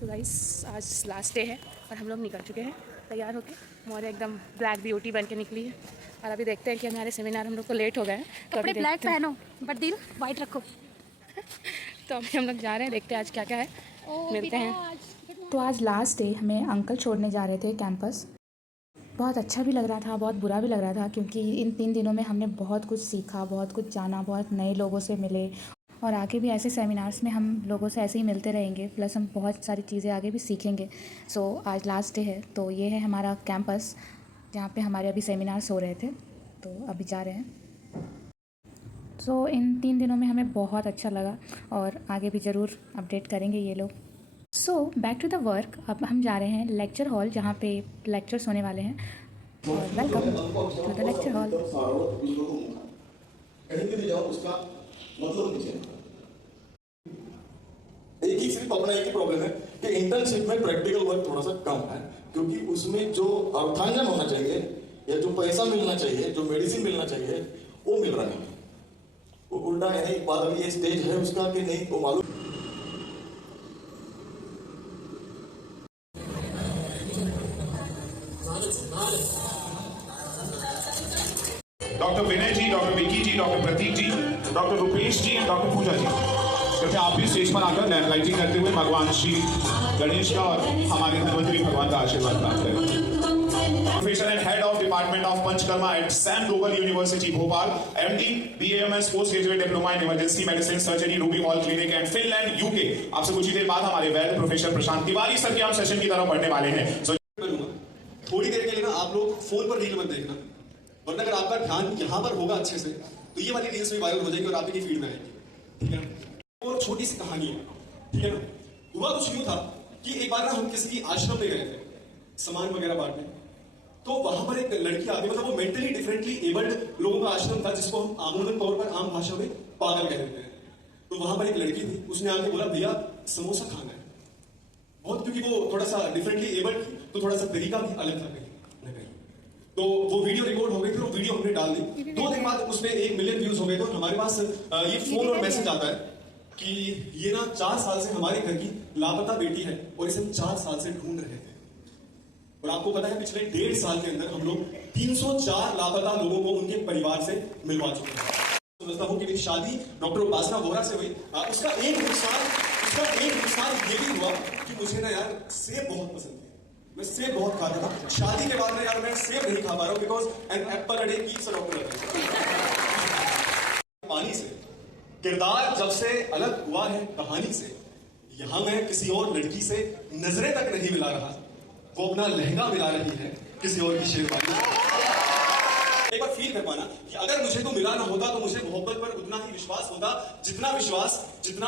तो गाइस आज last day है और हम लोग निकल चुके हैं तैयार होके। मोरे एकदम ब्लैक ब्यूटी बन के निकली है और अभी देखते हैं कि हमारे सेमिनार हम लोग को लेट हो गए हैं। कपड़े ब्लैक पहनो बट दिल वाइट रखो। तो अभी हम लोग जा रहे हैं, देखते हैं आज क्या क्या है, मिलते हैं। तो आज लास्ट डे हमें अंकल छोड़ने जा रहे थे कैंपस। बहुत अच्छा भी लग रहा था, बहुत बुरा भी लग रहा था, क्योंकि इन 3 दिनों में हमने बहुत कुछ सीखा, बहुत कुछ जाना, बहुत नए लोगों से मिले और आगे भी ऐसे सेमिनार्स में हम लोगों से ऐसे ही मिलते रहेंगे। प्लस हम बहुत सारी चीज़ें आगे भी सीखेंगे। सो आज लास्ट डे है, तो ये है हमारा कैंपस जहाँ पे हमारे अभी सेमिनार्स हो रहे थे, तो अभी जा रहे हैं। सो इन 3 दिनों में हमें बहुत अच्छा लगा और आगे भी ज़रूर अपडेट करेंगे ये लोग। So back to the work. अब हम जा रहे हैं लेक्चर हॉल जहाँ पे लेक्चर्स होने वाले हैं। और welcome to the lecture hall. एक ही सिर्फ अपना एक ही प्रॉब्लम है कि इंटर्नशिप में प्रैक्टिकल वर्क थोड़ा सा कम है, क्योंकि उसमें जो अर्थांजन होना चाहिए या जो पैसा मिलना चाहिए, जो मेडिसिन मिलना चाहिए, वो मिल रहा नहीं। वो उल्टा है, एक बात अभी ये स्टेज है उसका कि नहीं वो मालूम। डॉक्टर विनय जी, डॉक्टर विकी जी, डॉक्टर प्रतीक जी, डॉक्टर रुपेश जी, डॉक्टर पूजा जी, कृपया आप भी स्टेज पर आकर लैंड लाइटिंग करते हुए भगवान श्री गणेश का और हमारे धन्वंतरी भगवान का आशीर्वाद प्राप्त करें। Professor and head of department of Panchakarma at Sam Global University Bhopal, MD BAMS post graduate diploma in emergency medicine surgery Ruby Hall Clinic and Finland UK. आपसे कुछ ही देर बाद हमारे वैद्य प्रोफेसर प्रशांत तिवारी सर के हम सेशन की तरफ बढ़ने वाले हैं। थोड़ी देर के लिए ना आप लोग फोन पर रील मत देखना, वरना अगर आपका ध्यान यहाँ पर होगा अच्छे से तो ये वाली रील्स भी वायरल हो जाएगी और आपकी फीड में आएगी, ठीक है। और छोटी सी कहानी है, ठीक है ना। हुआ कुछ यूं था कि एक बार ना हम किसी आश्रम में गए थे सामान वगैरह बांटने, तो वहां पर एक लड़की आती, मतलब वो मेंटली डिफरेंटली एबल्ड लोगों का आश्रम था, जिसको हम आमूमन तौर पर आम भाषा में पागल कह देते हैं। तो वहां पर एक लड़की थी, उसने आके बोला भैया समोसा खाना है बहुत, क्योंकि वो थोड़ा सा डिफरेंटली एबल्ड थी तो थोड़ा सा तरीका भी अलग था कहीं। तो वो वीडियो रिकॉर्ड हो गई थी, वो वीडियो हमने डाल दी। 2 दिन बाद उसमें 1 मिलियन व्यूज हो गए थे। हमारे पास ये फोन और मैसेज आता है कि ये ना 4 साल से हमारे घर की लापता बेटी है और इसे हम 4 साल से ढूंढ रहे थे। और आपको पता है पिछले 1.5 साल के अंदर हम लोग 304 लापता लोगों को उनके परिवार से मिलवा चुके हैं। समझता हूँ कि मेरी शादी डॉक्टर उपासना वोरा से हुई। उसका एक नुकसान ये भी हुआ कि मुझे ना यार सेब बहुत पसंद है, मैं सेब बहुत खाता था। शादी के बाद में यार मैं सेब नहीं खा पा रहा हूँ, because an apple a day keeps a doctor away. पानी से किरदार जब से अलग हुआ है कहानी से, यहां मैं किसी और लड़की से नजरें तक नहीं मिला रहा, वो अपना लहंगा मिला रही है किसी और की शेरवानी। एक बार फील कर पाना कि अगर मुझे तो मिला ना होता तो मुझे मोहब्बत पर उतना ही विश्वास होता जितना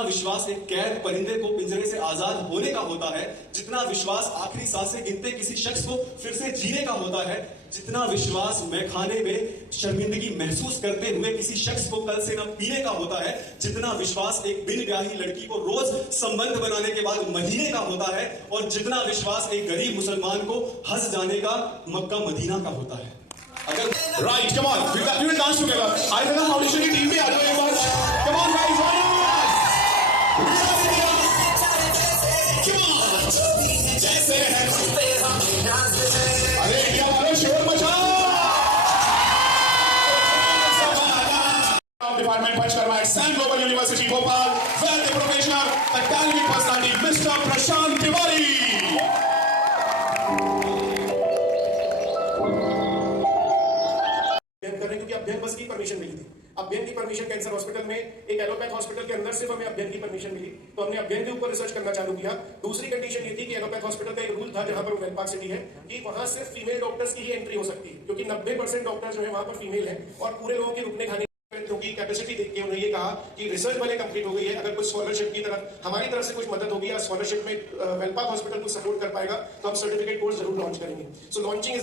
विश्वास एक कैद परिंदे को पिंजरे से आजाद होने का होता है, जितना विश्वास आखिरी सांसें गिनते किसी शख्स को फिर से जीने का होता है, जितना विश्वास मैं खाने में शर्मिंदगी महसूस करते हुए किसी शख्स को कल से न पीने का होता है, जितना विश्वास एक बिन ब्याही लड़की को रोज संबंध बनाने के बाद महीने का होता है, और जितना विश्वास एक गरीब मुसलमान को हंस जाने का मक्का मदीना का होता है। Right, come on, we will dance together. I don't know how to show you team. I don't know much. Come on, guys, join us. Come on. जैसे है अरे क्या वालों शोर मचाओ। Department Panchakarma at Sam Global University Bhopal, wealth professional academic personality mister Prashant Tiwari. Permission मिली थी अध्ययन की परमिशन। कैंसर हॉस्पिटल में एक एलोपैथ हॉस्पिटल के अंदर सिर्फ हमें अध्ययन की परमिशन मिली, तो हमने अध्ययन के ऊपर रिसर्च करना चालू किया। दूसरी कंडीशन ये थी कि एलोपैथ हॉस्पिटल का एक रूल था जहां पर वेलपार्क सिटी है कि वहां सिर्फ फीमेल डॉक्टर्स की ही एंट्री हो सकती है, क्योंकि 90% डॉक्टर जो है वहां पर फीमेल है और पूरे लोगों के रुकने खाने की कैपेसिटी देख के उन्होंने ये कहा कि रिसर्च वाले कंप्लीट हो गई है, अगर कुछ स्कॉलरशिप की तरफ हमारी तरफ से कुछ मदद होगी या स्कॉलरशिप में वेलपार्क हॉस्पिटल को सपोर्ट कर पाएगा तो हम सर्टिफिकेट कोर्स जरूर लॉन्च करेंगे। सो लॉन्चिंग इज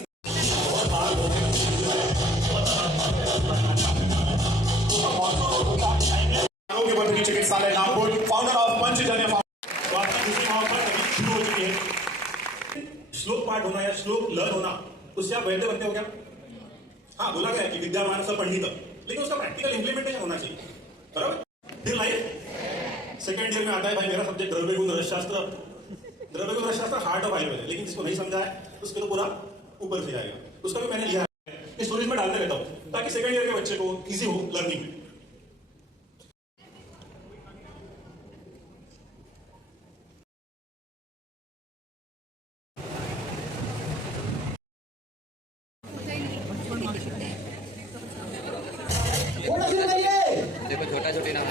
चिकित्सालय नागपुर, फाउंडर ऑफ पंचजन्य। तो आपकी दूसरी मोहब्बत अभी शुरू हो चुकी है। श्लोक पाठ होना या श्लोक लर्न होना, उससे आप वैद्य बनते हो क्या? हाँ, बोला गया है कि विद्या मानस पंडित, लेकिन उसका प्रैक्टिकल इंप्लीमेंटेशन होना चाहिए, बराबर। फिर लाइफ सेकेंड ईयर में आता है भाई मेरा सब्जेक्ट द्रव्य गुण रसशास्त्र, रविकुमार शास्त्र हार्ट ऑफ आयुर्वेद है, लेकिन जिसको नहीं समझा है उसके तो पूरा ऊपर से जाएगा। उसका भी मैंने लिया है, स्टोरेज में डालते रहता हूँ ताकि सेकंड ईयर के बच्चे को इजी हो लर्निंग में। देखो छोटा छोटी ना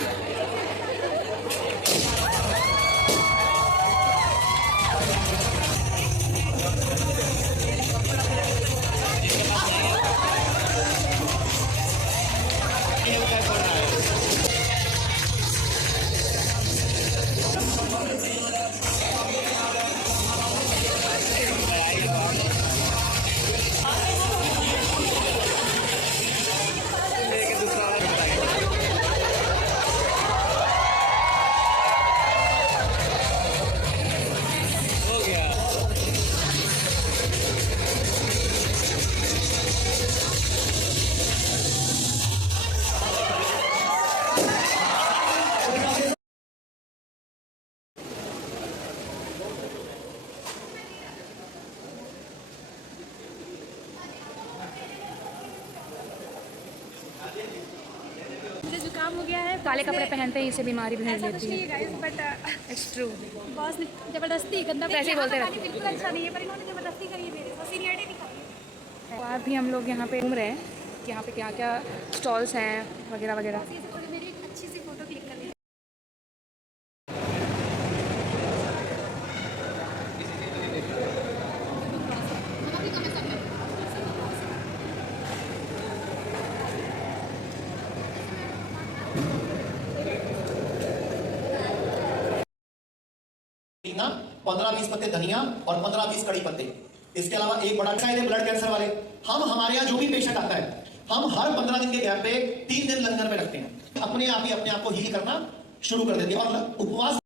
मुझे जुकाम हो गया है। काले कपड़े पहनते ही इसे बीमारी भी ऐसा कुछ लेती नहीं है। है guys, but it's true. Boss ने जबरदस्ती गंदा ऐसे ही बोलते यहाँ का रहते पानी बिल्कुल अच्छा नहीं है, पर इन्होंने जबरदस्ती करी है मेरे को, सीनियरिटी दिखाई है। तो आज भी हम लोग यहाँ पे घूम रहे हैं कि यहाँ पे क्या क्या स्टॉल्स हैं वगैरह वगैरह। इसी से थोड़ी मेरी एक अच्छी सी फोटो क्लिक कर ली। ना 15-20 पत्ते धनिया और 15-20 कड़ी पत्ते, इसके अलावा एक बड़ा है ब्लड कैंसर वाले। हम हमारे यहाँ जो भी पेशेंट आता है हम हर 15 दिन के गैप पे 3 दिन लंगर में रखते हैं, अपने आप ही अपने आप को हील करना शुरू कर देते हैं। और उपवास